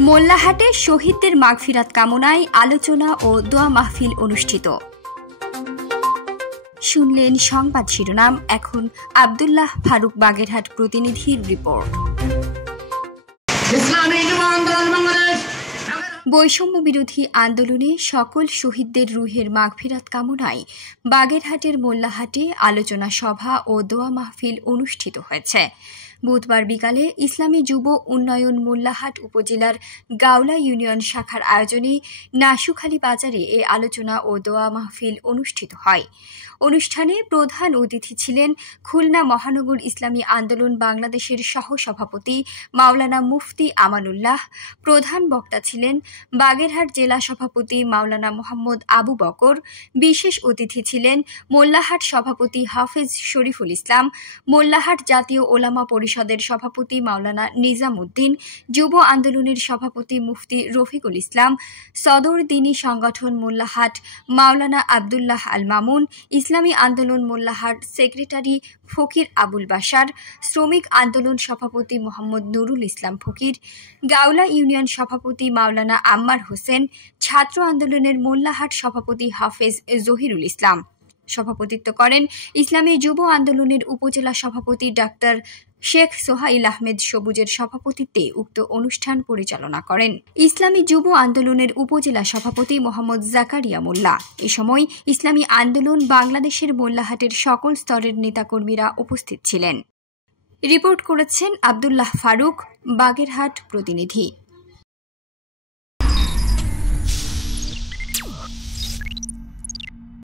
মোল্লাহাটে শহীদদের মাগফিরাত কামনায় আলোচনা ও দোয়া মাহফিল অনুষ্ঠিত। শুনলেন সংবাদ শিরোনাম। এখন আব্দুল্লাহ ফারুক বাগেরহাট প্রতিনিধির রিপোর্ট। বৈষম্য বিরোধী আন্দোলনে সকল শহীদদের রুহের মাগফিরাত কামনায় বাগেরহাটের মোল্লাহাটে আলোচনা সভা ও দোয়া মাহফিল অনুষ্ঠিত হয়েছে। বুধবার বিকালে ইসলামী যুব উন্নয়ন মোল্লাহাট উপজেলার গাওলা ইউনিয়ন শাখার আয়োজনে নাশুখালী বাজারে এ আলোচনা ও দোয়া মাহফিল অনুষ্ঠিত হয়। অনুষ্ঠানে প্রধান অতিথি ছিলেন খুলনা মহানগর ইসলামী আন্দোলন বাংলাদেশের সহসভাপতি মাওলানা মুফতি আমানুল্লাহ। প্রধান বক্তা ছিলেন বাগেরহাট জেলা সভাপতি মাওলানা মোহাম্মদ আবু বকর। বিশেষ অতিথি ছিলেন মোল্লাহাট সভাপতি হাফেজ শরীফুল ইসলাম, মোল্লাহাট জাতীয় ওলামা পরিষদের সভাপতি মাওলানা নিজাম উদ্দিন, যুব আন্দোলনের সভাপতি মুফতি রফিকুল ইসলাম, সদর দ্বীনী সংগঠন মোল্লাহাট মাওলানা আব্দুল্লাহ আল মামুন, ইসলামী আন্দোলন মোল্লাহাট সেক্রেটারি ফকির আবুল বাশার, শ্রমিক আন্দোলন সভাপতি মোহাম্মদ নুরুল ইসলাম ফকির, গাওলা ইউনিয়ন সভাপতি মাওলানা আম্মার হোসেন, ছাত্র আন্দোলনের মোল্লাহাট সভাপতি হাফেজ জহিরুল ইসলাম। সভাপতিত্ব করেন ইসলামী যুব আন্দোলনের উপজেলা সভাপতি ডাক্তার শেখ সোহাইল আহমেদ সবুজের সভাপতিত্বে উক্ত অনুষ্ঠান পরিচালনা করেন ইসলামী যুব আন্দোলনের উপজেলা সভাপতি মোহাম্মদ জাকারিয়া মোল্লা। এ সময় ইসলামী আন্দোলন বাংলাদেশের মোল্লাহাটের সকল স্তরের নেতাকর্মীরা উপস্থিত ছিলেন। রিপোর্ট করেছেন আব্দুল্লাহ ফারুক, বাগেরহাট প্রতিনিধি।